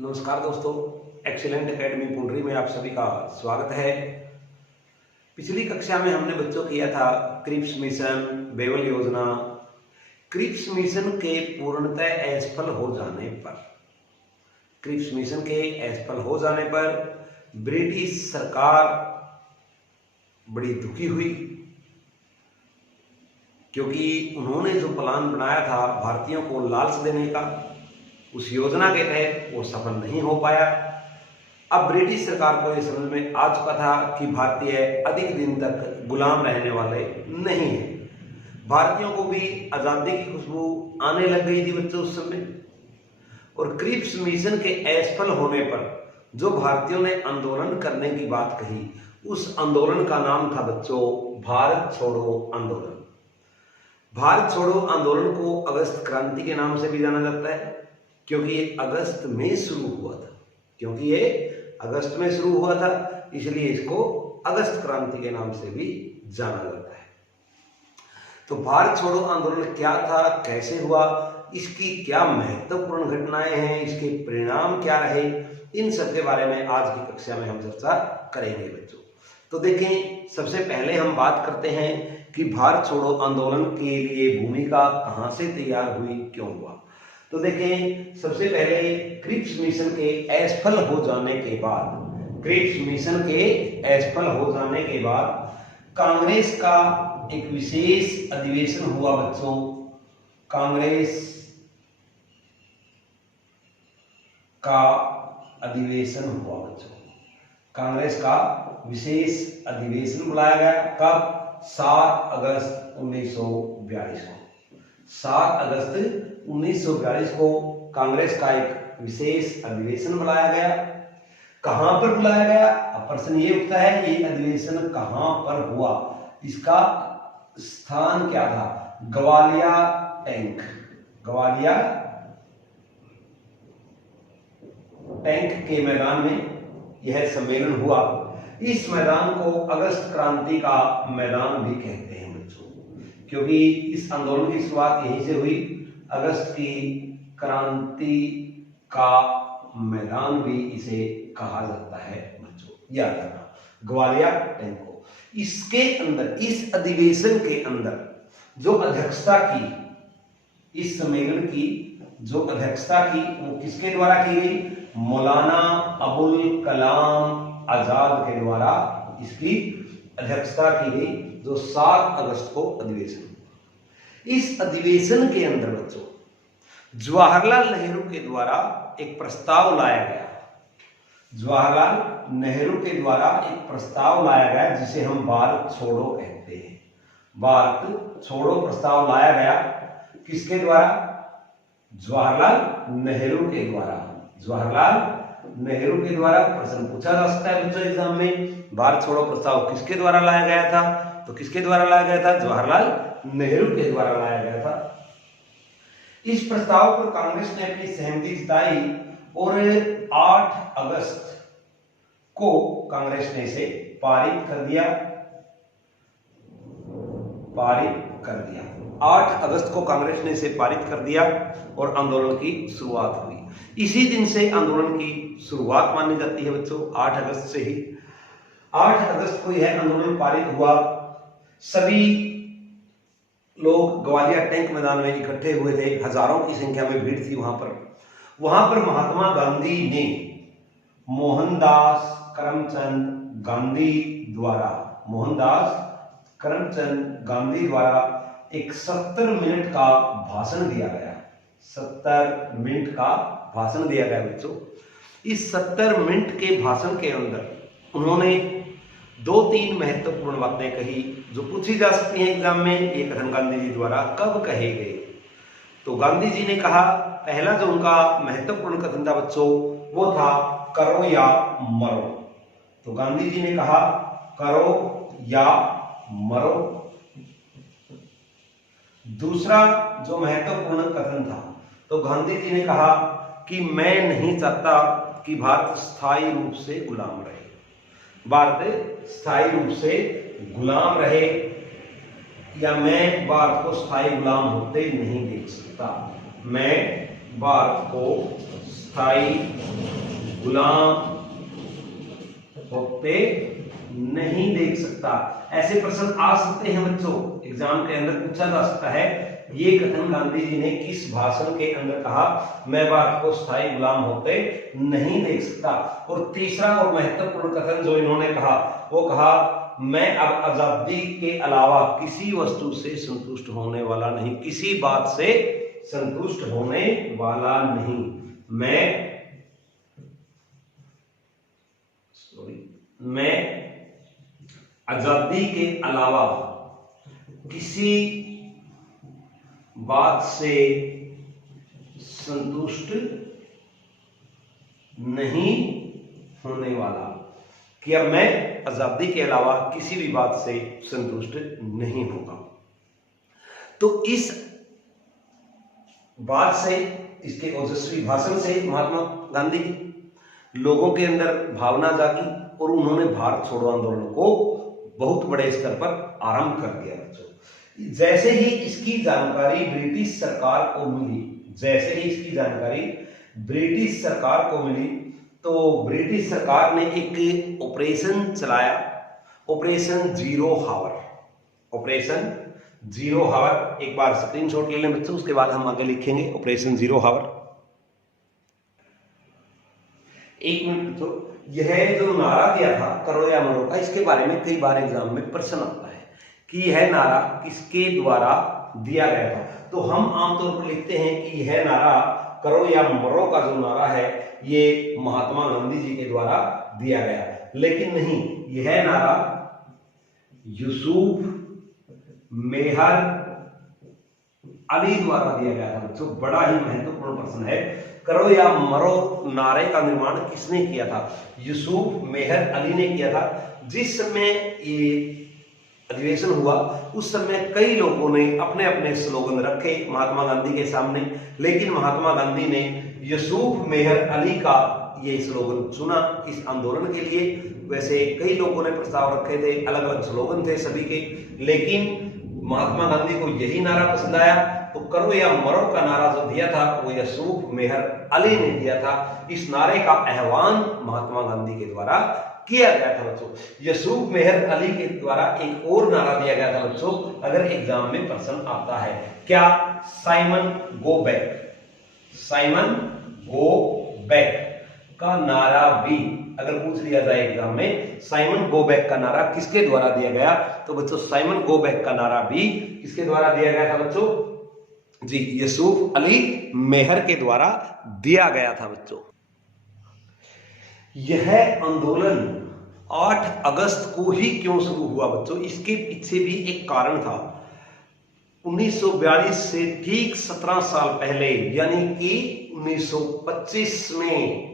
नमस्कार दोस्तों, excellent academy पुंडरी में आप सभी का स्वागत है। पिछली कक्षा में हमने बच्चों किया था क्रिप्स मिशन, बेवल योजना। क्रिप्स मिशन के पूर्णतः असफल हो जाने पर, क्रिप्स मिशन के असफल हो जाने पर ब्रिटिश सरकार बड़ी दुखी हुई, क्योंकि उन्होंने जो प्लान बनाया था भारतीयों को लालच देने का, उस योजना के तहत वो सफल नहीं हो पाया। अब ब्रिटिश सरकार को यह समझ में आ चुका था कि भारतीय अधिक दिन तक गुलाम रहने वाले नहीं हैं। भारतीयों को भी आजादी की खुशबू आने लग गई थी बच्चों उस समय। और क्रिप्स मिशन के असफल होने पर जो भारतीयों ने आंदोलन करने की बात कही, उस आंदोलन का नाम था बच्चों भारत छोड़ो आंदोलन। भारत छोड़ो आंदोलन को अगस्त क्रांति के नाम से भी जाना जाता है, क्योंकि ये अगस्त में शुरू हुआ था, इसलिए इसको अगस्त क्रांति के नाम से भी जाना जाता है। तो भारत छोड़ो आंदोलन क्या था, कैसे हुआ, इसकी क्या महत्वपूर्ण घटनाएं हैं, इसके परिणाम क्या रहे, इन सब के बारे में आज की कक्षा में हम चर्चा करेंगे बच्चों। तो देखें, सबसे पहले हम बात करते हैं कि भारत छोड़ो आंदोलन के लिए भूमिका कहां से तैयार हुई, क्यों हुआ। तो देखें, सबसे पहले क्रिप्स मिशन के असफल हो जाने के बाद, कांग्रेस का एक विशेष अधिवेशन हुआ बच्चों। कांग्रेस का विशेष अधिवेशन बुलाया गया। कब? 7 अगस्त 1942 को। 7 अगस्त 1942 को कांग्रेस का एक विशेष अधिवेशन बुलाया गया। कहां पर बुलाया गया? अब प्रश्न ये उठता है, ये अधिवेशन कहां पर हुआ, इसका स्थान क्या था? ग्वालिया टैंक के मैदान में यह सम्मेलन हुआ। इस मैदान को अगस्त क्रांति का मैदान भी कहते हैं बच्चों, क्योंकि इस आंदोलन की शुरुआत यहीं से हुई। अगस्त की क्रांति का मैदान भी इसे कहा जाता है बच्चों, याद रखना, ग्वालियर टैंक को। इसके अंदर, इस अधिवेशन के अंदर जो अध्यक्षता की, इस सम्मेलन की जो अध्यक्षता की, वो किसके द्वारा की गई? मौलाना अबुल कलाम आजाद के द्वारा इसकी अध्यक्षता की गई, जो 7 अगस्त को अधिवेशन। इस अधिवेशन के अंदर बच्चों जवाहरलाल नेहरू के द्वारा एक प्रस्ताव लाया गया। जिसे हम भारत छोड़ो कहते हैं। भारत छोड़ो प्रस्ताव लाया गया किसके द्वारा? जवाहरलाल नेहरू के द्वारा। प्रश्न पूछा जा सकता है बच्चों एग्जाम में, भारत छोड़ो प्रस्ताव किसके द्वारा लाया गया था? तो किसके द्वारा लाया गया था? जवाहरलाल नेहरू के द्वारा लाया गया था। इस प्रस्ताव पर कांग्रेस ने अपनी सहमति जताई और 8 अगस्त को कांग्रेस ने इसे पारित कर दिया। 8 अगस्त को कांग्रेस ने इसे पारित कर दिया और आंदोलन की शुरुआत हुई। इसी दिन से आंदोलन की शुरुआत मानी जाती है बच्चों, 8 अगस्त से ही। 8 अगस्त को यह आंदोलन पारित हुआ। सभी लोग ग्वालियर टैंक मैदान में इकट्ठे हुए थे, हजारों की संख्या में भीड़ थी वहां पर महात्मा गांधी ने मोहनदास करमचंद गांधी द्वारा एक 70 मिनट का भाषण दिया गया। 70 मिनट का भाषण दिया गया बच्चों। इस 70 मिनट के भाषण के अंदर उन्होंने 2-3 महत्वपूर्ण बातें कही, जो पूछी जा सकती हैं एग्जाम में। ये कथन गांधी जी द्वारा कब कहे गए? तो गांधी जी ने कहा, पहला जो उनका महत्वपूर्ण कथन था बच्चों, वो था करो या मरो। तो गांधी जी ने कहा करो या मरो। दूसरा जो महत्वपूर्ण कथन था, तो गांधी जी ने कहा कि मैं नहीं चाहता कि भारत स्थायी रूप से गुलाम रहे। या मैं भारत को स्थायी गुलाम होते नहीं देख सकता। मैं भारत को स्थायी गुलाम होते नहीं देख सकता। ऐसे प्रश्न आ सकते हैं बच्चों, एग्जाम के अंदर पूछा जा सकता है। ये कथन गांधी जी ने किस भाषण के अंदर कहा? मैं भारत को स्थायी गुलाम होते नहीं देख सकता। और तीसरा और महत्वपूर्ण कथन जो इन्होंने कहा वो कहा, मैं अब आजादी के अलावा किसी वस्तु से संतुष्ट होने वाला नहीं, किसी बात से संतुष्ट होने वाला नहीं। मैं आजादी के अलावा किसी बात से संतुष्ट नहीं होने वाला, कि अब मैं आजादी के अलावा किसी भी बात से संतुष्ट नहीं होगा। तो इस बात से, इसके ओजस्वी भाषण से महात्मा गांधी की लोगों के अंदर भावना जागी और उन्होंने भारत छोड़ो आंदोलन को बहुत बड़े स्तर पर आरंभ कर दिया बच्चों। जैसे ही इसकी जानकारी ब्रिटिश सरकार को मिली, जैसे ही इसकी जानकारी ब्रिटिश सरकार को मिली, तो ब्रिटिश सरकार ने एक ऑपरेशन चलाया, ऑपरेशन जीरो हावर। ऑपरेशन जीरो हावर, एक बार स्क्रीनशॉट ले लें बच्चों, उसके बाद हम आगे लिखेंगे ऑपरेशन जीरो हावर। एक मिनट बच्चों, यह जो नारा दिया था करो या मरो का, इसके बारे में कई बार एग्जाम में प्रश्न आता है कि यह नारा किसके द्वारा दिया गया था। तो हम आमतौर पर लिखते हैं कि यह नारा करो या मरो का जो नारा है ये महात्मा गांधी जी के द्वारा दिया गया, लेकिन नहीं, यह नारा यूसुफ मेहर अली द्वारा दिया गया था बच्चों। बड़ा ही महत्वपूर्ण प्रश्न है, करो या मरो नारे का निर्माण किसने किया था? यूसुफ मेहर अली ने किया था। जिस समय ये अधिवेशन हुआ उस समय कई लोगों ने अपने अपने स्लोगन रखे महात्मा गांधी के सामने, लेकिन महात्मा गांधी ने यूसुफ मेहर अली का ये स्लोगन चुना इस आंदोलन के लिए। वैसे कई लोगों ने प्रस्ताव रखे थे, अलग अलग स्लोगन थे सभी के, लेकिन महात्मा गांधी को यही नारा पसंद आया। तो करो या मरो का नारा जो दिया था वो यूसुफ मेहर अली ने दिया था। इस नारे का आह्वान महात्मा गांधी के द्वारा किया गया था बच्चों। यूसुफ मेहर अली के द्वारा एक और नारा दिया गया था बच्चों, अगर एग्जाम में प्रश्न आता है, क्या? Simon go back. Simon go back का नारा भी अगर पूछ लिया जाए एग्जाम में, साइमन गो बैक का नारा किसके द्वारा दिया गया? तो बच्चों साइमन गो बैक का नारा भी किसके द्वारा दिया गया था बच्चों? जी, यूसुफ अली मेहर के द्वारा दिया गया था बच्चों। यह आंदोलन 8 अगस्त को ही क्यों शुरू हुआ बच्चों? इसके पीछे भी एक कारण था। 1942 से ठीक 17 साल पहले यानी कि 1925 में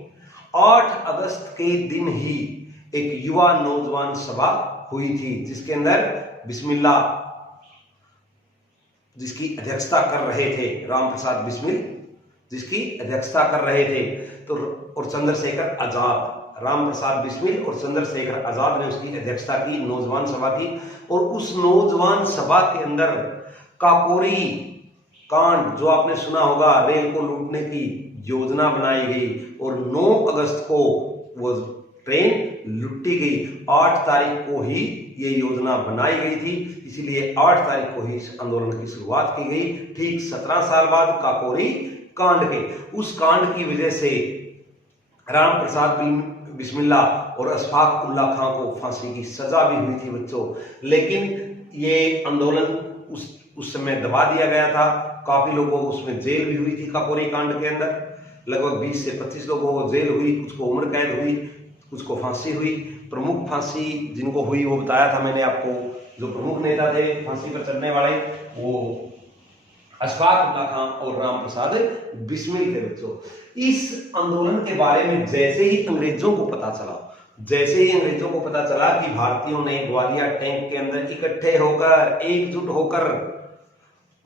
8 अगस्त के दिन ही एक युवा नौजवान सभा हुई थी, जिसके अंदर बिस्मिल्लाह, जिसकी अध्यक्षता कर रहे थे राम प्रसाद बिस्मिल, जिसकी अध्यक्षता कर रहे थे, तो और चंद्रशेखर आजाद, राम प्रसाद बिस्मिल और चंद्रशेखर आजाद ने उसकी अध्यक्षता की, नौजवान सभा थी। और उस नौजवान सभा के अंदर काकोरी कांड, जो आपने सुना होगा, रेल को लूटने की योजना बनाई गई और 9 अगस्त को वो ट्रेन लुटी गई। 8 तारीख को ही ये योजना बनाई गई थी, इसीलिए 8 तारीख को ही इस आंदोलन की शुरुआत की गई, ठीक 17 साल बाद काकोरी कांड के। उस कांड की वजह से राम प्रसाद बिस्मिल्लाह और अशफाक उल्लाह खां को फांसी की सजा भी हुई थी बच्चों। लेकिन ये आंदोलन उस समय दबा दिया गया था। काफी लोगों को उसमें जेल भी हुई थी काकोरी कांड के अंदर, लगभग 20 से 25 लोगों को जेल हुई, कुछ को उम्र कैद हुई, कुछ को फांसी हुई। प्रमुख फांसी जिनको हुई वो बताया था मैंने आपको, जो प्रमुख नेता थे फांसी पर चढ़ने वाले, वो अशफाक उल्लाह खां और राम प्रसाद बिस्मिल थे बच्चों। इस आंदोलन के बारे में जैसे ही अंग्रेजों को पता चला, कि भारतीयों ने ग्वालियर टैंक के अंदर इकट्ठे होकर, एकजुट होकर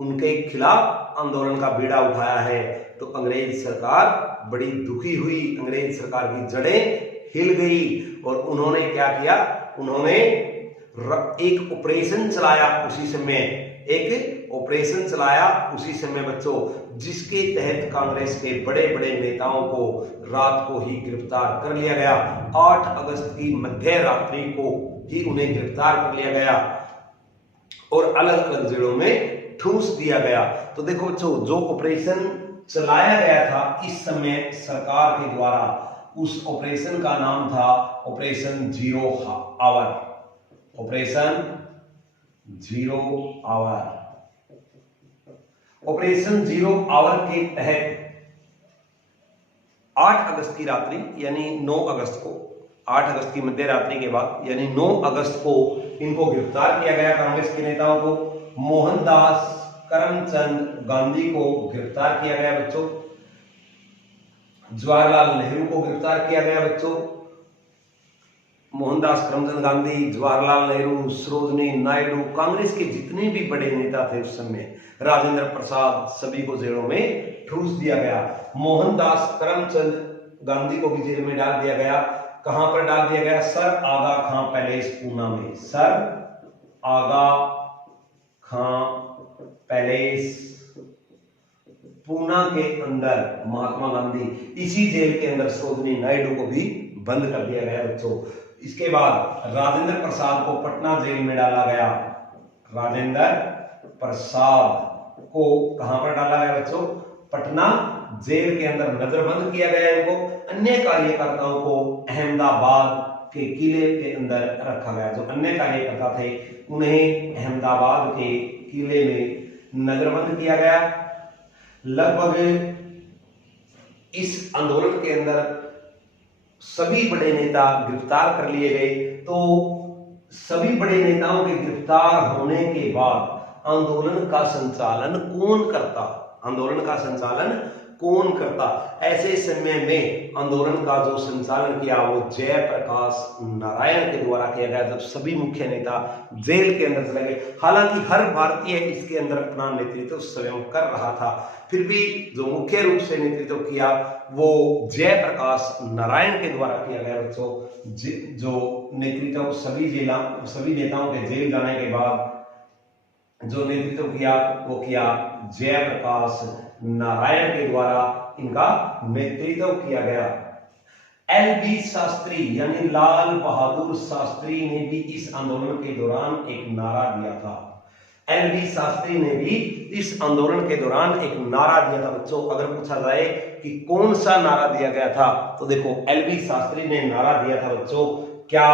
उनके खिलाफ आंदोलन का बीड़ा उठाया है, तो अंग्रेज सरकार बड़ी दुखी हुई, अंग्रेज सरकार की जड़ें हिल गई और उन्होंने क्या किया? उन्होंने एक ऑपरेशन चलाया उसी समय, एक ऑपरेशन चलाया उसी समय बच्चों, जिसके तहत कांग्रेस के बड़े बड़े नेताओं को रात को ही गिरफ्तार कर लिया गया। 8 अगस्त की मध्य रात्रि को ही उन्हें गिरफ्तार कर लिया गया और अलग अलग जेलों में ठूंस दिया गया। तो देखो बच्चों, जो ऑपरेशन चलाया गया था इस समय सरकार के द्वारा, उस ऑपरेशन का नाम था operation zero hour. Operation zero hour. Operation zero hour के तहत 8 अगस्त की रात्रि यानी 9 अगस्त को, 8 अगस्त की मध्य रात्रि के बाद यानी 9 अगस्त को इनको गिरफ्तार किया गया। कांग्रेस के नेताओं को, मोहनदास करमचंद गांधी को गिरफ्तार किया गया बच्चों, जवाहरलाल नेहरू को गिरफ्तार किया गया बच्चों। मोहनदास करमचंद गांधी, जवाहरलाल नेहरू, सरोजनी नायडू, कांग्रेस के जितने भी बड़े नेता थे उस समय, राजेंद्र प्रसाद, सभी को जेलों में ठूंस दिया गया। मोहनदास करमचंद गांधी को भी जेल में डाल दिया गया। कहां पर डाल दिया गया? सर आगा खां पैलेस पूना में। सर आगा खां पैलेस पूना के अंदर महात्मा गांधी, इसी जेल के अंदर सरोजनी नायडू को भी बंद कर दिया गया बच्चों। इसके बाद राजेंद्र प्रसाद को पटना जेल में डाला गया। राजेंद्र प्रसाद को कहां पर डाला गया बच्चों? पटना जेल के अंदर नजरबंद किया गया इनको। अन्य कार्यकर्ताओं को अहमदाबाद के किले के अंदर रखा गया। जो अन्य कार्यकर्ता थे उन्हें अहमदाबाद के किले में नजरबंद किया गया। लगभग इस आंदोलन के अंदर सभी बड़े नेता गिरफ्तार कर लिए गए। तो सभी बड़े नेताओं के गिरफ्तार होने के बाद आंदोलन का संचालन कौन करता? आंदोलन का संचालन कौन करता? ऐसे समय में आंदोलन का जो संचालन किया वो जयप्रकाश नारायण के द्वारा किया गया, जब सभी मुख्य नेता जेल के अंदर चले गए। हालांकि हर भारतीय इसके अंदर अपना नेतृत्व स्वयं कर रहा था, फिर भी जो मुख्य रूप से नेतृत्व किया वो जयप्रकाश नारायण के द्वारा किया गया बच्चों। जो नेतृत्व सभी नेताओं के जेल जाने के बाद जो नेतृत्व किया वो किया जयप्रकाश नारायण के द्वारा, इनका नेतृत्व किया गया। एल.बी. शास्त्री यानी लाल बहादुर शास्त्री ने भी इस आंदोलन के दौरान एक नारा दिया था। एल.बी. शास्त्री ने भी इस आंदोलन के दौरान एक नारा दिया था बच्चों। अगर पूछा जाए कि कौन सा नारा दिया गया था, तो देखो एल.बी. शास्त्री ने नारा दिया था बच्चों, क्या?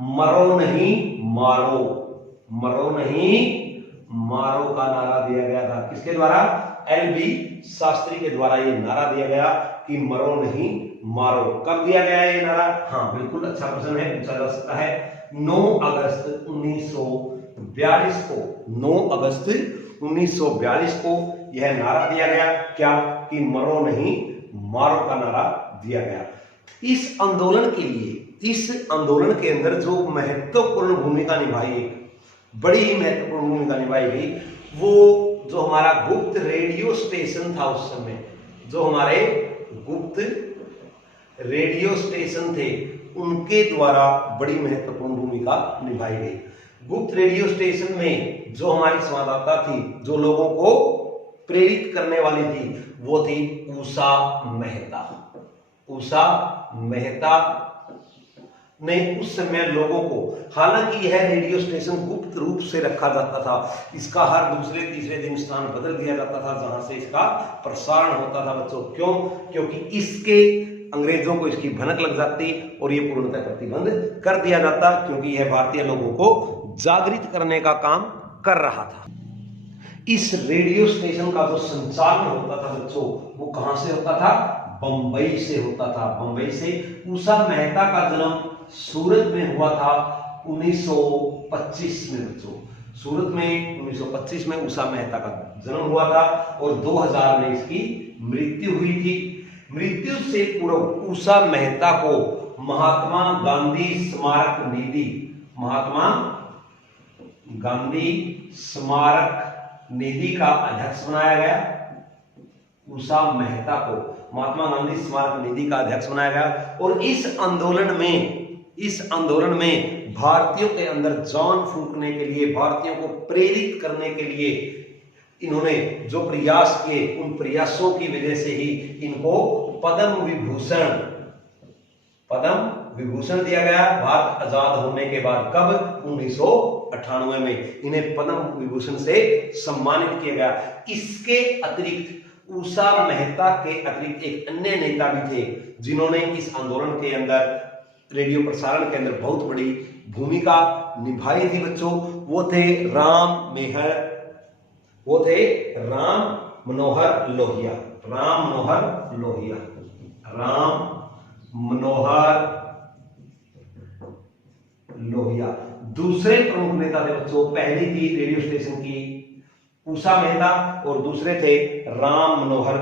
मरो नहीं मारो, मरो नहीं मारो का नारा दिया गया था। किसके द्वारा? एल.बी. शास्त्री के द्वारा ये नारा दिया गया कि मरो नहीं मारो। कब दिया गया ये नारा? हाँ बिल्कुल, अच्छा प्रश्न है, पूछा जा सकता है। 9 अगस्त 1942 को, 9 अगस्त 1942 को यह नारा दिया गया। क्या? कि मरो नहीं मारो का नारा दिया गया। इस आंदोलन के लिए, इस आंदोलन के अंदर जो महत्वपूर्ण भूमिका निभाई, एक बड़ी ही महत्वपूर्ण भूमिका निभाई गई, वो जो हमारा गुप्त रेडियो स्टेशन था उस समय, जो हमारे गुप्त रेडियो स्टेशन थे उनके द्वारा बड़ी महत्वपूर्ण भूमिका निभाई गई। गुप्त रेडियो स्टेशन में जो हमारी संवाददाता थी, जो लोगों को प्रेरित करने वाली थी, वो थी उषा मेहता। उषा मेहता ने उस समय लोगों को, हालांकि यह रेडियो स्टेशन गुप्त रूप से रखा जाता था, इसका हर दूसरे तीसरे दिन स्थान बदल दिया जाता था जहां से इसका प्रसारण होता था बच्चों। क्यों? क्योंकि इसके अंग्रेजों को इसकी भनक लग जाती और ये पूर्णतः प्रतिबंध कर दिया जाता, क्योंकि यह भारतीय लोगों को जागृत करने का काम कर रहा था। इस रेडियो स्टेशन का जो संचालन होता था बच्चों, वो कहां से होता था? बंबई से होता था, बंबई से। उषा मेहता का जन्म सूरत में हुआ था 1925 में बच्चों। सूरत में 1925 में उषा मेहता का जन्म हुआ था और 2000 में इसकी मृत्यु हुई थी। मृत्यु से पूर्व उषा मेहता को महात्मा गांधी स्मारक निधि, महात्मा गांधी स्मारक निधि का अध्यक्ष बनाया गया। उषा मेहता को महात्मा गांधी स्मारक निधि का अध्यक्ष बनाया गया। और इस आंदोलन में भारतीयों के अंदर जान फूंकने के लिए, भारतीयों को प्रेरित करने के लिए इन्होंने जो प्रयास किए, उन प्रयासों की वजह से ही इनको पद्म विभूषण दिया गया भारत आजाद होने के बाद। कब? 1998 में इन्हें पद्म विभूषण से सम्मानित किया गया। इसके अतिरिक्त उषा मेहता के अतिरिक्त एक अन्य नेता भी थे जिन्होंने इस आंदोलन के अंदर, रेडियो प्रसारण के अंदर बहुत बड़ी भूमिका निभाई थी बच्चों। वो थे राम मनोहर लोहिया दूसरे प्रमुख नेता थे बच्चों। पहली थी रेडियो स्टेशन की उषा मेहता और दूसरे थे राम मनोहर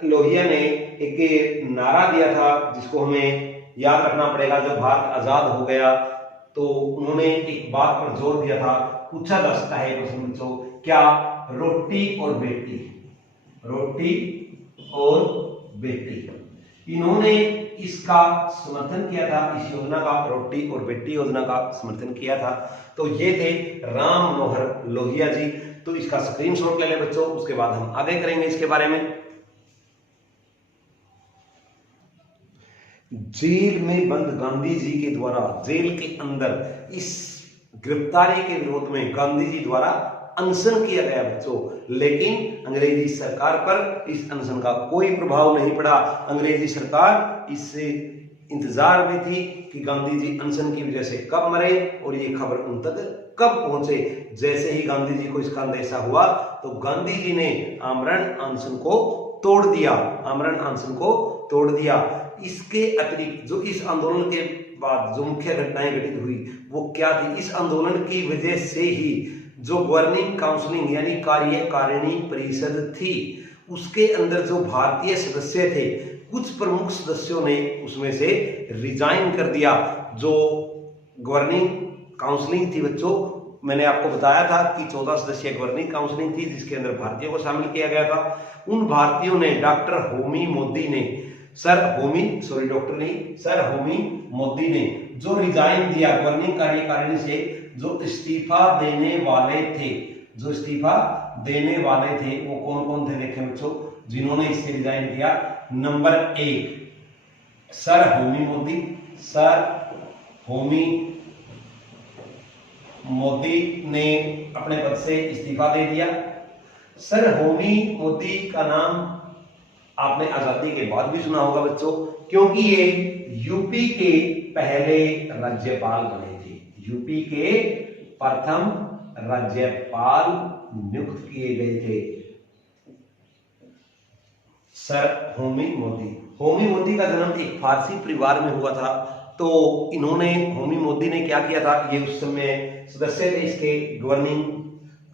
लोहिया ने एक नारा दिया था जिसको हमें याद रखना पड़ेगा। जब भारत आजाद हो गया तो उन्होंने एक बात पर जोर दिया था, पूछा जा सकता है प्रश्न बच्चों, क्या? रोटी और बेटी। इन्होंने इसका समर्थन किया था, इस योजना का, रोटी और बेटी योजना का समर्थन किया था। तो ये थे राम मनोहर लोहिया जी। तो इसका स्क्रीनशॉट ले लें बच्चों, उसके बाद हम आगे करेंगे इसके बारे में। जेल में बंद गांधी जी के द्वारा, जेल के अंदर इस गिरफ्तारी के विरोध में गांधी जी द्वारा अनशन किया गया बच्चों, लेकिन अंग्रेजी सरकार पर इस अनशन का कोई प्रभाव नहीं पड़ा। अंग्रेजी सरकार इससे इंतजार में थी कि गांधी जी अनशन की वजह से कब मरे और ये खबर उन तक कब पहुंचे। जैसे ही गांधी जी को इसका अंदेशा हुआ तो गांधी जी ने आमरण अनशन को तोड़ दिया। इसके अतिरिक्त जो इस आंदोलन के बाद जो मुख्य घटनाएं घटित हुई वो क्या थी? इस आंदोलन की वजह से ही जो गवर्निंग काउंसिलिंग यानी कार्यकारिणी परिषद थी, उसके अंदर जो भारतीय सदस्य थे, कुछ प्रमुख सदस्यों ने उसमें से रिजाइन कर दिया। जो गवर्निंग काउंसिलिंग थी बच्चों, मैंने आपको बताया था कि 14 सदस्यीय गवर्निंग काउंसिलिंग थी जिसके अंदर भारतीयों को शामिल किया गया था। उन भारतीयों ने सर होमी मोदी ने जो रिजाइन दिया गवर्निंग कार्यकारिणी से, जो इस्तीफा देने वाले थे वो कौन कौन थे देखें बच्चों, जिन्होंने इससे रिजाइन किया। नंबर 1 सर होमी मोदी ने अपने पद से इस्तीफा दे दिया। सर होमी मोदी का नाम आपने आजादी के बाद भी सुना होगा बच्चों, क्योंकि ये यूपी के पहले राज्यपाल बने थे। यूपी के प्रथम राज्यपाल नियुक्त किए गए थे सर होमी मोदी का जन्म एक फारसी परिवार में हुआ था। तो होमी मोदी ने क्या किया था, ये उस समय सदस्य थे इसके गवर्निंग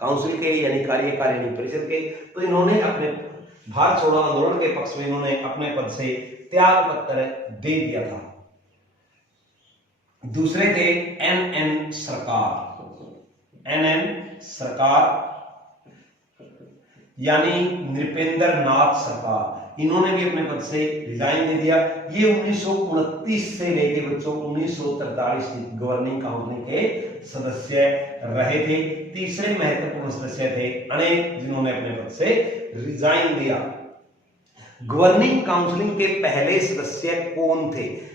काउंसिल के यानी कार्यकारिणी परिषद के। तो इन्होंने अपने भारत छोड़ो आंदोलन के पक्ष में इन्होंने अपने पद से त्याग पत्र दे दिया था। दूसरे थे एन सरकार यानी नृपेंद्र नाथ सरकार। इन्होंने भी अपने पद से रिजाइन दे दिया। ये 1929 से लेके बच्चों 1943 तक गवर्निंग काउंसिल के सदस्य रहे थे। तीसरे महत्वपूर्ण सदस्य थे अनेक, जिन्होंने अपने पद से रिजाइन दिया। गवर्निंग काउंसिलिंग के पहले सदस्य कौन थे?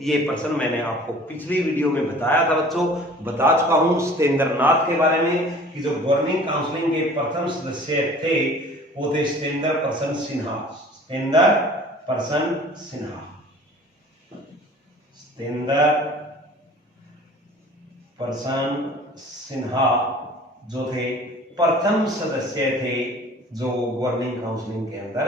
ये प्रश्न मैंने आपको पिछली वीडियो में बताया था बच्चों, बता चुका हूं सत्येंद्र नाथ के बारे में कि जो गवर्निंग काउंसिलिंग के प्रथम सदस्य थे वो थे सत्येंद्र प्रसन्न सिन्हा जो थे प्रथम सदस्य थे जो गवर्निंग काउंसिलिंग के अंदर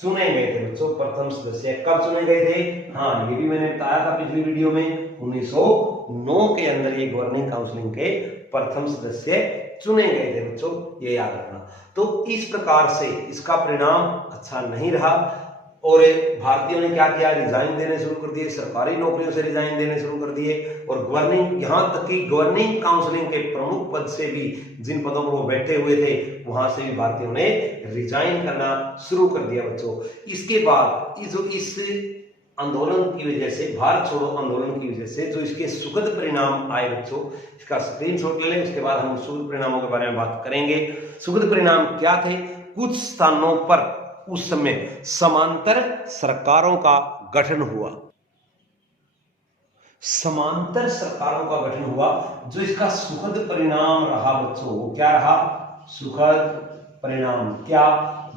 चुने गए थे बच्चों। प्रथम सदस्य कब चुने गए थे? हाँ, ये भी मैंने बताया था पिछली वीडियो में, 1909 के अंदर ये गवर्निंग काउंसिलिंग के प्रथम सदस्य चुने गए थे बच्चों, ये याद रखना। तो इस प्रकार से इसका परिणाम अच्छा नहीं रहा और भारतीयों ने क्या किया, रिजाइन देने शुरू कर दिए, सरकारी नौकरियों से रिजाइन देने शुरू कर दिए और गवर्निंग, यहां तक कि गवर्निंग काउंसिलिंग के प्रमुख पद से भी जिन पदों पर वो बैठे हुए थे वहां से भी भारतीयों ने रिजाइन करना शुरू कर दिया बच्चों। इसके बाद इस आंदोलन की वजह से, भारत छोड़ो आंदोलन की वजह से जो इसके सुखद परिणाम आए बच्चों, इसका स्क्रीनशॉट ले लें। उसके बाद हम सुखद परिणामों के बारे में बात करेंगे। सुखद परिणाम क्या थे? कुछ स्थानों पर उस समय समांतर सरकारों का गठन हुआ, समांतर सरकारों का गठन हुआ। जो इसका सुखद परिणाम रहा बच्चों, वो क्या रहा? सुखद परिणाम क्या?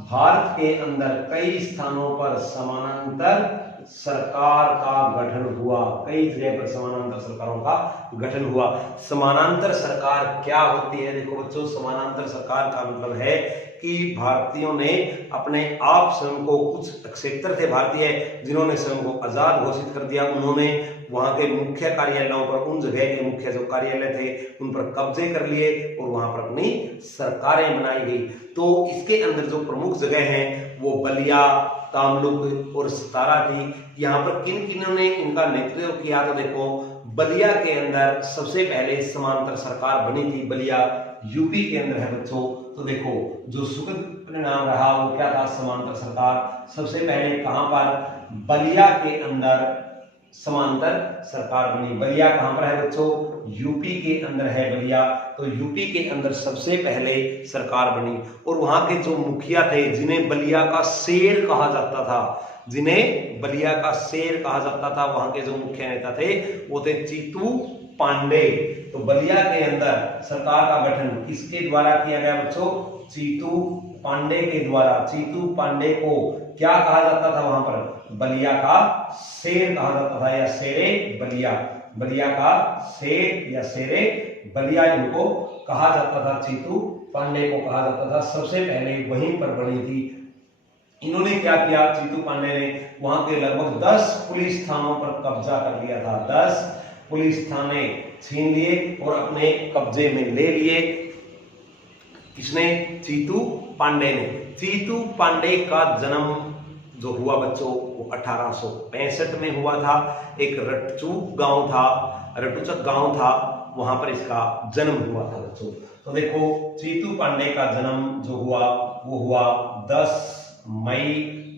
भारत के अंदर कई स्थानों पर समानांतर सरकार का गठन हुआ, कई जगह पर समानांतर सरकारों का गठन हुआ। समानांतर सरकार क्या होती है? देखो बच्चों, समानांतर सरकार का मतलब है कि भारतीयों ने अपने आप स्वयं को, कुछ क्षेत्र थे भारतीय जिन्होंने स्वयं को आजाद घोषित कर दिया, उन्होंने वहां के मुख्य कार्यालयों पर, उन जगह के मुख्य जो कार्यालय थे उन पर कब्जे कर लिए और वहां पर अपनी सरकारें बनाई गई। तो इसके अंदर जो प्रमुख जगह हैं वो बलिया, तामलुक और सतारा थी। यहाँ पर किन किन्हों ने इनका नेतृत्व किया? तो देखो, बलिया के अंदर सबसे पहले समांतर सरकार बनी थी, बलिया यूपी के अंदर है बच्चों। तो देखो, जो सुखद परिणाम रहा वो क्या था? समांतर सरकार सबसे पहले कहां पर? बलिया के अंदर समांतर सरकार बनी। बलिया कहां पर है बच्चों? यूपी के अंदर है बलिया। तो यूपी के अंदर सबसे पहले सरकार बनी और वहां के जो मुखिया थे, जिन्हें बलिया का शेर कहा जाता था, जिन्हें बलिया का शेर कहा जाता था, वहां के जो मुख्य नेता थे वो थे चीतू पांडे। तो बलिया के अंदर सरकार का गठन किसके द्वारा किया गया बच्चों? चीतू पांडे के द्वारा। चीतू पांडे को क्या कहा जाता था वहां पर? बलिया का शेर कहा जाता था, या शेरे बलिया। बलिया का शेर या शेरे बलिया इनको कहा जाता था, चीतू पांडे को कहा जाता था। सबसे पहले वहीं पर बनी थी। इन्होंने क्या किया? चीतू पांडे ने वहां के लगभग 10 पुलिस थानों पर कब्जा कर लिया था। 10 पुलिस थाने छीन लिए और अपने कब्जे में ले लिए। किसने? चीतू पांडे ने। चीतू पांडे का जन्म जो हुआ बच्चों वो 1865 में हुआ था। एक रटचूक गांव था, रटुचक गांव था, वहां पर इसका जन्म हुआ था बच्चों। तो देखो, चीतू पांडे का जन्म जो हुआ वो हुआ 10 मई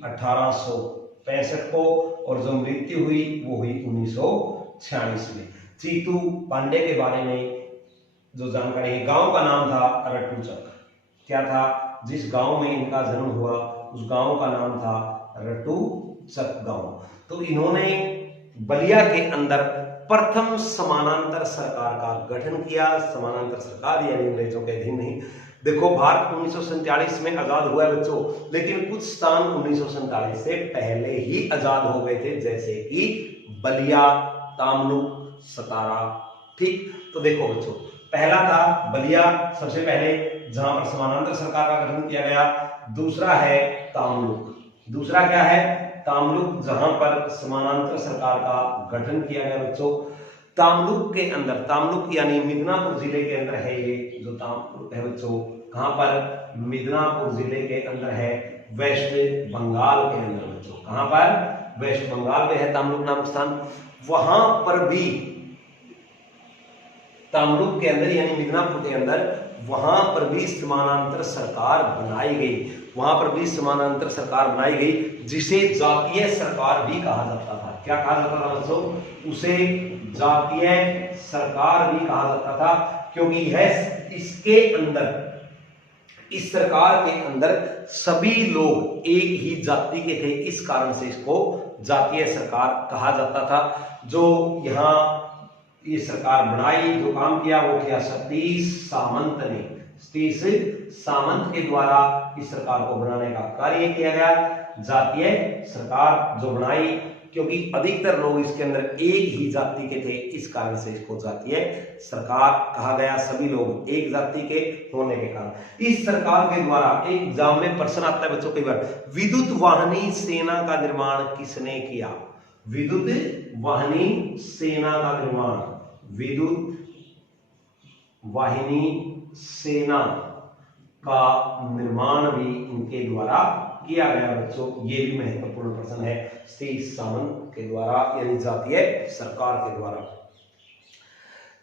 1865 को और जो मृत्यु हुई वो हुई 1946 में। चीतू पांडे के बारे में जो जानकारी है, गांव का नाम था रटुचक। क्या था? जिस गांव में इनका जन्म हुआ उस गांव का नाम था रटुचक गांव। तो इन्होंने बलिया के अंदर प्रथम समानांतर सरकार का गठन किया। समानांतर सरकार यानी अंग्रेजों के अधीन नहीं। देखो, भारत 1947 में आजाद हुआ है बच्चों, लेकिन कुछ स्थान 1947 से पहले ही आजाद हो गए थे, जैसे कि बलिया, तामलुक, सतारा। ठीक, तो देखो बच्चों, पहला था बलिया सबसे पहले जहां पर समानांतर सरकार का गठन किया गया। दूसरा है तामलुक। दूसरा क्या है? तामलुक, जहां पर समानांतर सरकार का गठन किया गया बच्चों। तामलुक के अंदर, तामलुक यानी मिदनापुर जिले के अंदर है ये जो तामलुक है बच्चों। कहां पर? मिदनापुर जिले के अंदर है, वेस्ट बंगाल के अंदर बच्चों। कहां पर? वेस्ट बंगाल में है तामलुक नाम स्थान। वहां पर भी तामलुक के अंदर यानी मिदनापुर के अंदर वहां पर भी समानांतर सरकार बनाई गई। वहां पर भी समानांतर सरकार बनाई गई, जिसे जातीय सरकार भी कहा जाता था। क्या कहा जाता था बच्चों? उसे जातीय सरकार भी कहा जाता था, क्योंकि यह इसके अंदर, इस सरकार के अंदर सभी लोग एक ही जाति के थे, इस कारण से इसको जातीय सरकार कहा जाता था। जो यहाँ ये सरकार बनाई, जो काम किया वो किया सतीश सामंत ने। सतीश सामंत के द्वारा इस सरकार को बनाने का कार्य किया गया। जातीय सरकार जो बनाई, क्योंकि अधिकतर लोग इसके अंदर एक ही जाति के थे, इस कारण से इसको जातीय सरकार कहा गया। सभी लोग एक जाति के होने के कारण इस सरकार के द्वारा, एक एग्जाम में प्रश्न आता है बच्चों कई बार, विद्युत वाहिनी सेना का निर्माण किसने किया? विद्युत वाहिनी सेना का निर्माण, विद्युत वाहिनी सेना का निर्माण भी इनके द्वारा किया गया बच्चों। ये भी महत्वपूर्ण प्रश्न है। सतीश सामंत के द्वारा यानी जातीय सरकार के द्वारा।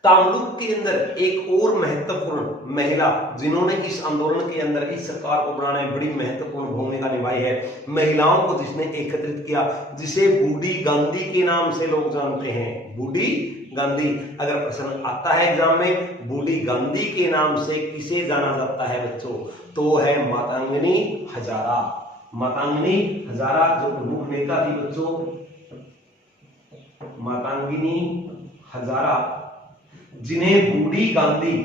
तामलुक के अंदर एक और महत्वपूर्ण महिला जिन्होंने इस आंदोलन के अंदर इस सरकार को बनाने में बड़ी महत्वपूर्ण भूमिका निभाई है, महिलाओं को जिसने एकत्रित किया, जिसे बूढ़ी गांधी के नाम से लोग जानते हैं। बूढ़ी गांधी, अगर प्रश्न आता है एग्जाम में, बूढ़ी गांधी के नाम से किसे जाना जाता है बच्चों, तो है मातंगनी हजारा। मातंगनी हजारा जो प्रमुख नेता थी बच्चों, मातंगनी हजारा, जिन्हें बूढ़ी गांधी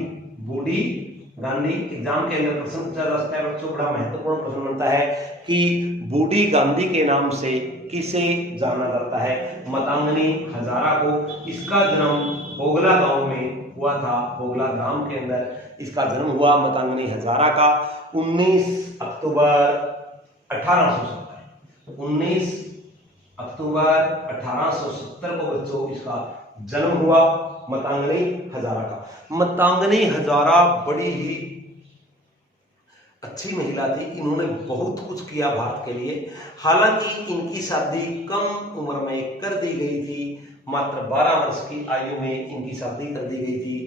एग्जाम के अंदर प्रश्न पूछा जा सकता है बच्चों, बड़ा महत्वपूर्ण प्रश्न बनता है कि बूढ़ी गांधी के नाम से किसे जाना जाता है, मातंगनी हजारा को। इसका जन्म बोगला गांव में हुआ था, बोगला ग्राम के अंदर इसका जन्म हुआ मातंगनी हजारा का 19 अक्टूबर 1870। 19 अक्टूबर 1870 को बच्चों इसका जन्म हुआ मातंगनी हजारा का। मातंगनी हजारा बड़ी ही अच्छी महिला थी, इन्होंने बहुत कुछ किया भारत के लिए। हालांकि इनकी शादी कम उम्र में कर दी गई थी, मात्र 12 वर्ष की आयु में इनकी शादी कर दी गई थी,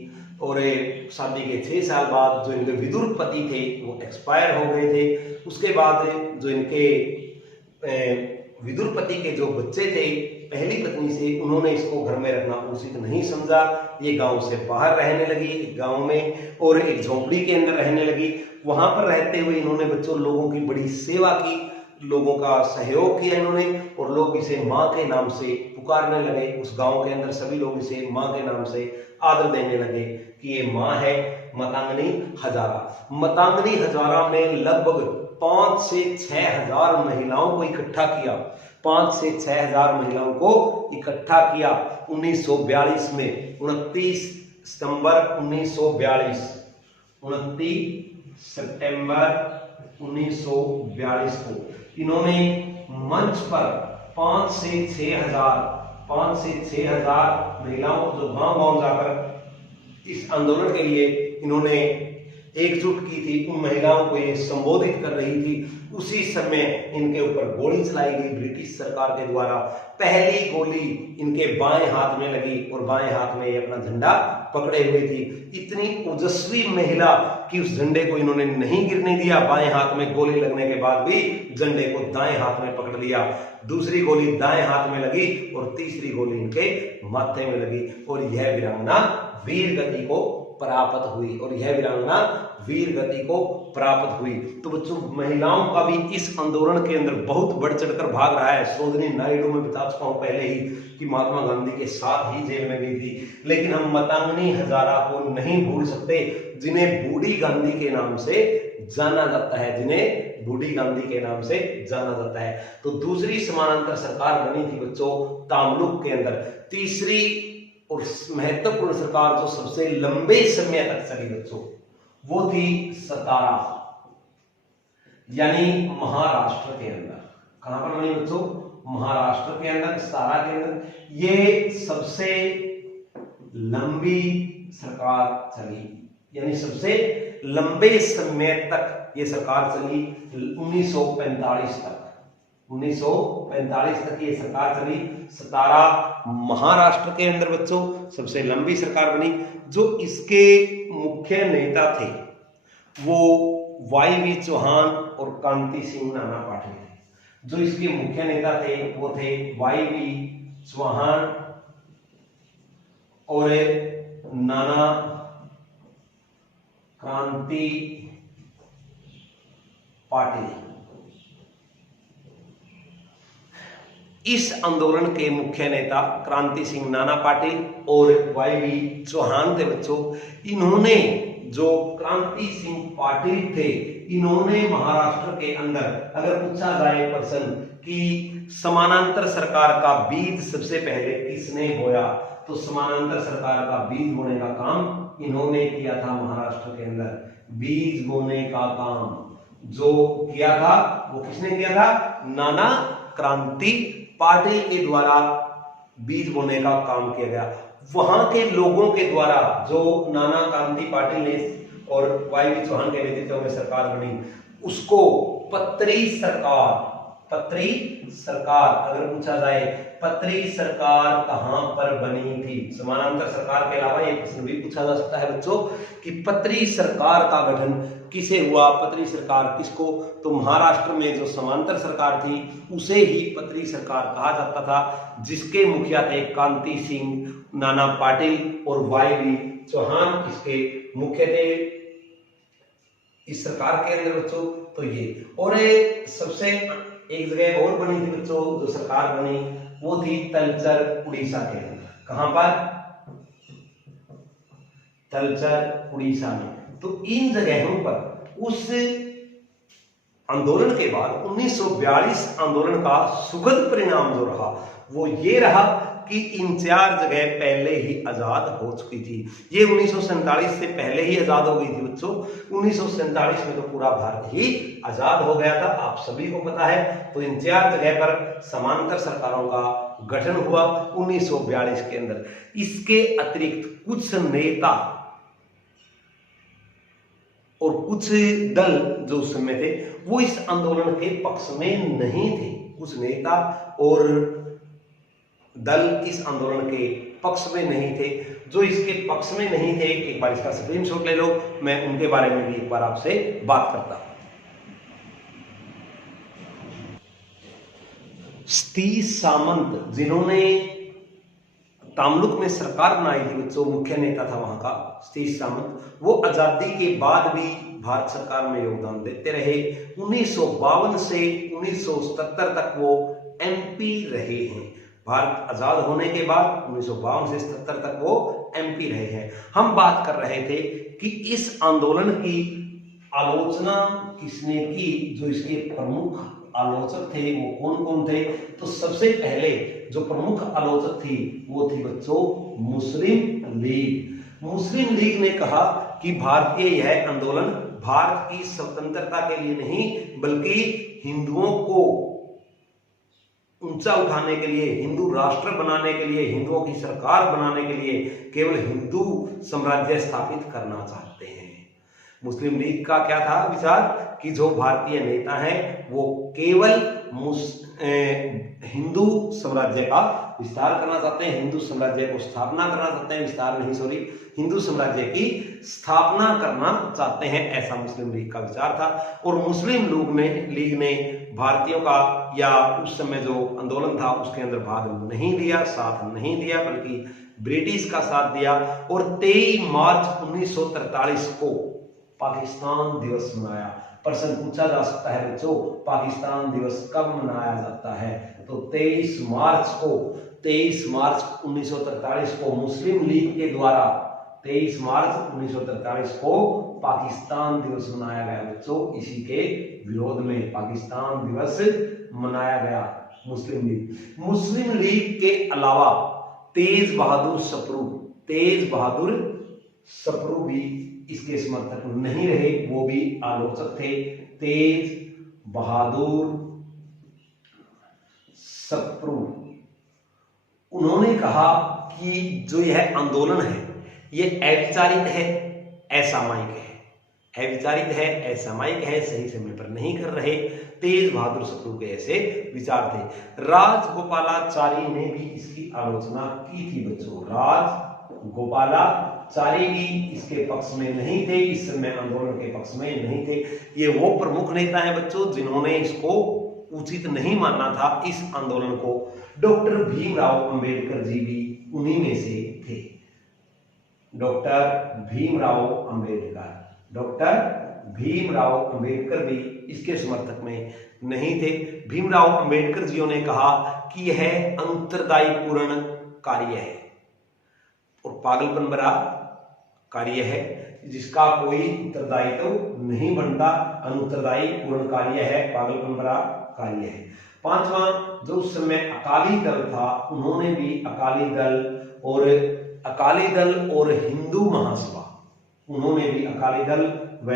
और शादी के 6 साल बाद जो इनके विदुर पति थे वो एक्सपायर हो गए थे। उसके बाद जो इनके विदुर पति के जो बच्चे थे पहली पत्नी से, उन्होंने इसको घर में रखना उचित नहीं समझा, ये गांव से बाहर रहने लगी, गांव में, और एक झोंपड़ी के अंदर रहने लगी। वहां पर रहते हुए इन्होंने बच्चों लोगों की बड़ी सेवा की, लोगों का सहयोग किया इन्होंने, और लोग इसे माँ के नाम से पुकारने लगे। उस गांव के अंदर सभी लोग इसे माँ के नाम से आदर देने लगे कि ये माँ है मातंगनी हजारा। मातंगनी हजारा ने लगभग 5 से 6 हजार महिलाओं को इकट्ठा किया, 5 से 6 हजार महिलाओं को इकट्ठा किया 1942 में। 29 सितंबर 1942, 29 सितंबर 1942 को इन्होंने मंच पर 5 से 6 हजार महिलाओं को जो गांव-गांव जाकर इस आंदोलन के लिए इन्होंने एकजुट की थी, उन महिलाओं को ये संबोधित कर रही थी। उसी समय इनके ऊपर गोली चलाई गई ब्रिटिश सरकार के द्वारा। पहली गोली इनके बाएं हाथ में लगी और बाएं हाथ में ये अपना झंडा पकड़े हुए थी। इतनी ओजस्वी महिला कि उस झंडे को इन्होंने नहीं गिरने दिया, बाएं हाथ में गोली लगने के बाद भी झंडे को दाएं हाथ में पकड़ लिया। दूसरी गोली दाएं हाथ में लगी और तीसरी गोली इनके माथे में लगी, और यह वीरांगना वीर गति को प्राप्त हुई, और यह वीरांगना वीर गति को प्राप्त हुई। तो बच्चों महिलाओं का भी इस आंदोलन के अंदर बहुत बढ़ चढ़कर भाग रहा है। सरोजिनी नायडू में बता चुका हूं पहले ही कि महात्मा गांधी के साथ ही जेल में गई थी, लेकिन हम मातंगनी हजारा को नहीं भूल सकते, जिन्हें बूढ़ी गांधी के नाम से जाना जाता है, जिन्हें बूढ़ी गांधी के नाम से जाना जाता है। तो दूसरी समानांतर सरकार बनी थी बच्चों तामलुक के अंदर। तीसरी और महत्वपूर्ण सरकार जो सबसे लंबे समय तक चली बच्चों, वो थी सतारा, यानी महाराष्ट्र के अंदर। कहां पर बनी बच्चों? महाराष्ट्र के अंदर, सतारा के अंदर। ये सबसे लंबी सरकार चली, यानी सबसे लंबे समय तक ये सरकार चली, 1945 तक। 1945 तक ये सरकार चली। सतारा महाराष्ट्र के अंदर बच्चों सबसे लंबी सरकार बनी। जो इसके मुख्य नेता थे वो वाई.वी. चौहान और कांति सिंह नाना पाटिल थे। जो इसके मुख्य नेता थे वो थे वाई.वी. चौहान और नाना कांति पाटिल। इस आंदोलन के मुख्य नेता क्रांति सिंह नाना पाटिल और वाई.वी. चौहान थे बच्चों। इन्होंने, जो क्रांति सिंह पाटिल थे, इन्होंने महाराष्ट्र के अंदर, अगर पूछा जाए प्रश्न कि समानांतर सरकार का बीज सबसे पहले किसने बोया, तो समानांतर सरकार का बीज बोने का काम इन्होंने किया था। महाराष्ट्र के अंदर बीज बोने का काम जो किया था वो किसने किया था? नाना क्रांति पाटिल के द्वारा बीज बोने का काम किया गया। वहां के लोगों के द्वारा, जो नाना कांति पाटिल ने और वाई.वी. चौहान के नेतृत्व में सरकार बनी, उसको पत्री सरकार अगर पूछा जाए पत्री सरकार कहां पर बनी थी? समानांतर सरकार के अलावा एक प्रश्न भी पूछा जा सकता है बच्चों कि पत्री सरकार का गठन किसे हुआ? पत्री सरकार किसको? तो महाराष्ट्र में जो समांतर सरकार थी उसे ही पत्री सरकार कहा जाता था, जिसके मुखिया थे कांति सिंह, नाना पाटिल और वाई चौहान इसके मुख्य थे इस सरकार के अंदर बच्चों। तो ये और सबसे एक जगह और बनी थी बच्चों, जो सरकार बनी वो थी तलचर उड़ीसा के अंदर। कहां पर? तलचर उड़ीसा में। तो इन जगहों पर उस आंदोलन के बाद 1942 आंदोलन का सुखद परिणाम जो रहा वो ये रहा कि इन 4 जगह पहले ही आजाद हो चुकी थी। ये 1947 से पहले ही आजाद हो गई थी बच्चों। 1947 में तो पूरा भारत ही आजाद हो गया था, आप सभी को पता है। तो इन 4 जगह पर समांतर सरकारों का गठन हुआ 1942 के अंदर। इसके अतिरिक्त कुछ नेता और कुछ दल जो उस समय थे वो इस आंदोलन के पक्ष में नहीं थे। कुछ नेता और दल इस आंदोलन के पक्ष में नहीं थे। जो इसके पक्ष में नहीं थे, एक बार इसका स्क्रीनशॉट ले लो, मैं उनके बारे में भी एक बार आपसे बात करता हूं। सतीश सामंत, जिन्होंने तमलुक में सरकार बनाई थी बच्चों, मुख्य नेता था वहां का सतीश सामंत। वो आजादी के बाद भी भारत सरकार में योगदान देते रहे। 1952 से 1977 तक वो एमपी रहे हैं। भारत आजाद होने के बाद 1952 से 77 तक वो एमपी रहे हैं। हम बात कर रहे थे कि इस आंदोलन की आलोचना किसने की, जो इसके प्रमुख आलोचक थे वो कौन कौन थे? तो सबसे पहले जो प्रमुख आलोचक थी वो थी बच्चों मुस्लिम लीग। मुस्लिम लीग ने कहा कि भारतीय यह आंदोलन भारत की स्वतंत्रता के लिए नहीं बल्कि हिंदुओं को ऊंचा उठाने के लिए, हिंदू राष्ट्र बनाने के लिए, हिंदुओं की सरकार बनाने के लिए केवल हिंदू साम्राज्य स्थापित करना चाहते हैं। मुस्लिम लीग का क्या था विचार कि जो भारतीय नेता हैं वो केवल हिंदू साम्राज्य का विस्तार करना चाहते हैं, हिंदू साम्राज्य को स्थापना करना चाहते हैं, विस्तार नहीं सॉरी, हिंदू साम्राज्य की स्थापना करना चाहते हैं, ऐसा मुस्लिम लीग का विचार था। और मुस्लिम लीग ने भारतीयों का या उस समय जो आंदोलन था उसके अंदर भाग नहीं लिया, साथ नहीं दिया, बल्कि ब्रिटिश का साथ दिया। और 23 मार्च 1943 को पाकिस्तान दिवस मनाया। प्रश्न पूछा जा सकता है बच्चों, पाकिस्तान दिवस कब मनाया जाता है? तो 23 मार्च 1943 को मुस्लिम लीग के द्वारा 23 मार्च 1943 को पाकिस्तान दिवस मनाया गया बच्चों। इसी के विरोध में पाकिस्तान दिवस मनाया गया मुस्लिम लीग के अलावा तेज बहादुर सप्रू भी इसके समर्थक नहीं रहे, वो भी आलोचक थे। तेज बहादुर सप्रू, उन्होंने कहा कि जो यह आंदोलन है ये अविचारित है, असामयिक है, अविचारित है, असामयिक है, सही समय पर नहीं कर रहे। तेज बहादुर सप्रू के ऐसे विचार थे। राजगोपालाचारी ने भी इसकी आलोचना की थी बच्चों। राजगोपालाचारी भी इसके पक्ष में नहीं थे, इस समय आंदोलन के पक्ष में नहीं थे। ये वो प्रमुख नेता हैं बच्चों जिन्होंने इसको उचित नहीं माना था, इस आंदोलन को। डॉक्टर भीमराव अंबेडकर जी भी उन्हीं में से थे। डॉक्टर भीमराव अंबेडकर भी इसके समर्थक में नहीं थे। भीमराव अंबेडकर जी ने कहा कि यह अंतर्दायी पूर्ण कार्य है और पागलपन भरा कार्य है जिसका कोई उत्तरदायित्व नहीं बनता। अनुत्तरदायी पूर्ण कार्य है, पागलपन भरा कार्य है। 5वां, जो उस समय अकाली दल था उन्होंने भी अकाली दल और हिंदू महासभा, उन्होंने भी अकाली दल व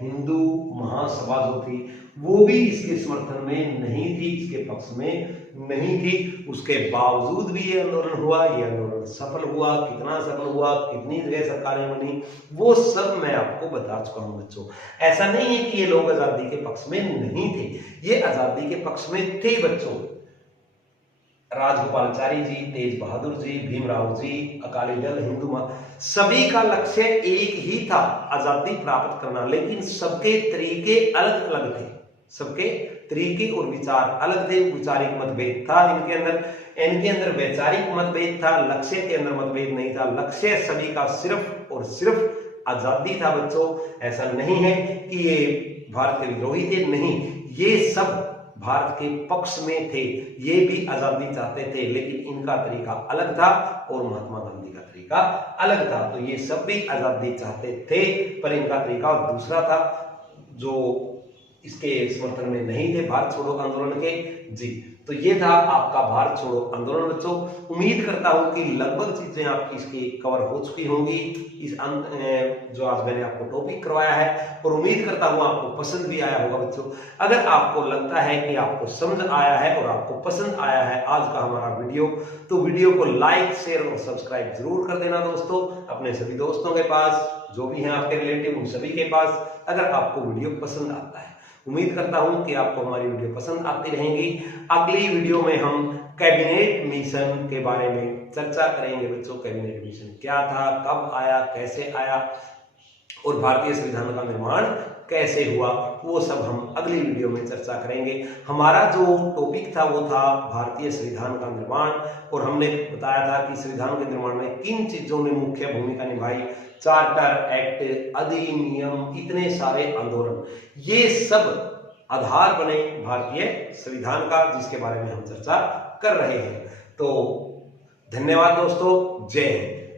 हिंदू महासभा जो थी वो भी इसके समर्थन में नहीं थी, इसके पक्ष में नहीं थी। उसके बावजूद भी ये आंदोलन हुआ, ये आंदोलन सफल हुआ। कितना सफल हुआ, कितनी जगह सरकारें बनी, वो सब मैं आपको बता चुका हूं बच्चों। ऐसा नहीं है कि ये लोग आजादी के पक्ष में नहीं थे, ये आजादी के पक्ष में थे बच्चों। राजगोपालचारी जी, तेज बहादुर जी, भीमराव जी, अकाली दल, हिंदू सभी का लक्ष्य एक ही था, आजादी प्राप्त करना। लेकिन सबके तरीके अलग अलग थे, सबके तरीके और विचार अलग थे, वैचारिक मतभेद था इनके अंदर वैचारिक मतभेद था, लक्ष्य के अंदर मतभेद नहीं था। लक्ष्य सभी का सिर्फ और सिर्फ आजादी था बच्चों। ऐसा नहीं है कि ये भारत के विद्रोही थे, नहीं, ये सब भारत के पक्ष में थे, ये भी आजादी चाहते थे, लेकिन इनका तरीका अलग था और महात्मा गांधी का तरीका अलग था। तो ये सब भी आजादी चाहते थे, पर इनका तरीका दूसरा था, जो इसके समर्थन में नहीं थे भारत छोड़ो आंदोलन के। जी, तो ये था आपका भारत छोड़ो आंदोलन बच्चों। उम्मीद करता हूं कि लगभग चीजें आपकी इसकी कवर हो चुकी होंगी, इस जो आज मैंने आपको टॉपिक करवाया है, और उम्मीद करता हूं आपको पसंद भी आया होगा बच्चों। अगर आपको लगता है कि आपको समझ आया है और आपको पसंद आया है आज का हमारा वीडियो, तो वीडियो को लाइक, शेयर और सब्सक्राइब जरूर कर देना दोस्तों, अपने सभी दोस्तों के पास, जो भी हैं आपके रिलेटिव उन सभी के पास, अगर आपको वीडियो पसंद आता है। उम्मीद करता हूं कि आपको हमारी वीडियो पसंद आती रहेंगी। अगली वीडियो में हम कैबिनेट मिशन के बारे में चर्चा करेंगे बच्चों। कैबिनेट मिशन क्या था, कब आया, कैसे आया और भारतीय संविधान का निर्माण कैसे हुआ, वो सब हम अगली वीडियो में चर्चा करेंगे। हमारा जो टॉपिक था वो था भारतीय संविधान का निर्माण, और हमने बताया था कि संविधान के निर्माण में किन चीजों ने मुख्य भूमिका निभाई। चार्टर एक्ट, अधिनियम, इतने सारे आंदोलन, ये सब आधार बने भारतीय संविधान का, जिसके बारे में हम चर्चा कर रहे हैं। तो धन्यवाद दोस्तों, जय हिंद।